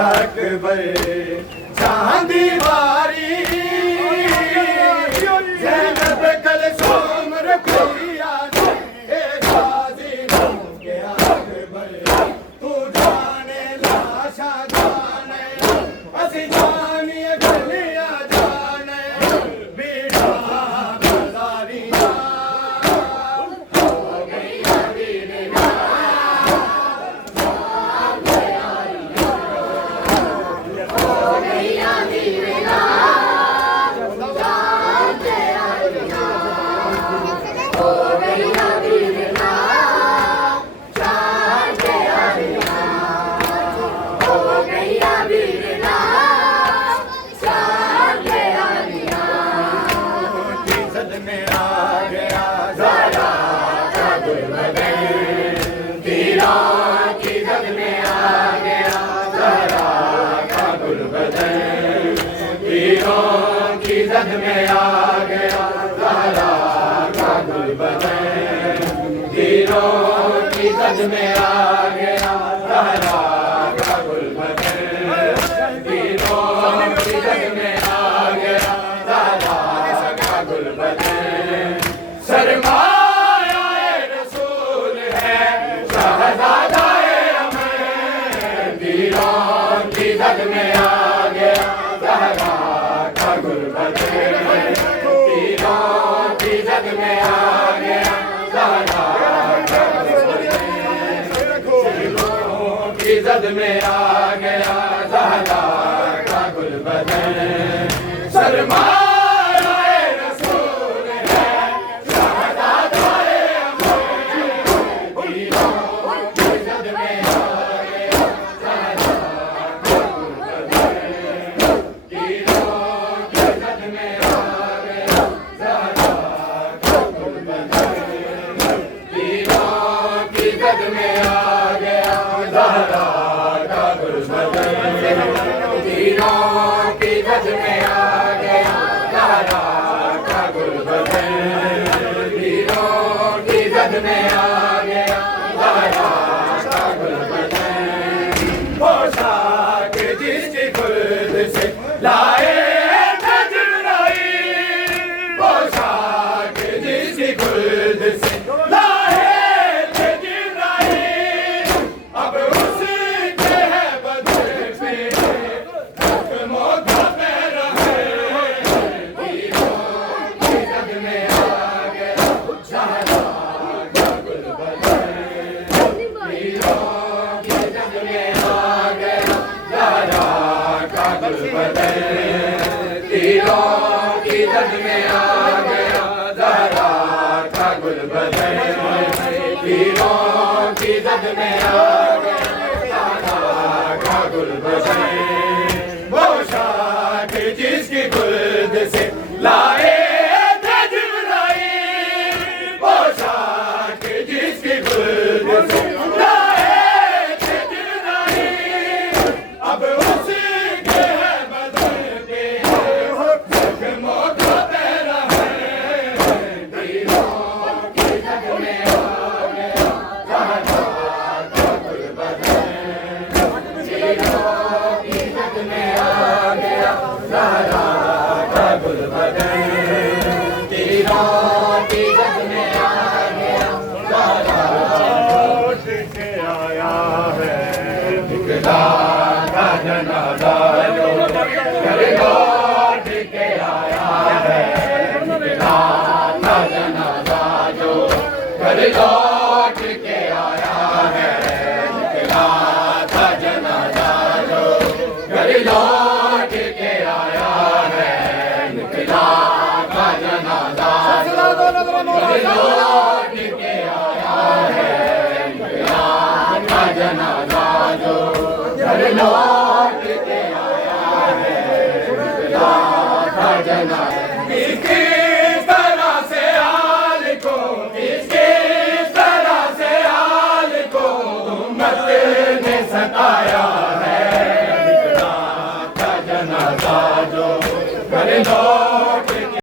अकबर चांदी वारी जैनब कल सोम रखिया ए गाजी के अकबर तू जाने लाशा जाने असी जानिए गलिया जाने बीड़ा बाजारिया हो गई वीरना जग में आ गया ज़हरा का गुलबदन तीरों की जग में आ गया ज़हरा का गुलबदन तीरों की जग में आ गया ज़हरा का गुलबदन सरमाया रसूल है शहज़ादा अमर तीरों की जग में आ गया ज़हरा जग में आ गया ज़हरा की जग में आ गया ज़हरा का गुलबदन सरमाया रसूल है शहज़ादा अमर तीरों की जग में आ गया ज़हरा का गुलबदन तीरों की जग में आ गया ज़हरा जग में आ गया ज़हरा का गुलबदन तीरों की जग में आ गया ज़हरा का गुलबदन तीरों की जग में आ गया ज़हरा का गुलबदन पोशाक जिसकी खुद से लाए थे जिब्राइल पोशाक जिसकी खुद से लाए थे जिब्राइल हीरों की जद में आ गया सादा का गुलबशन, वो शाख जिसकी गुल्द से लाए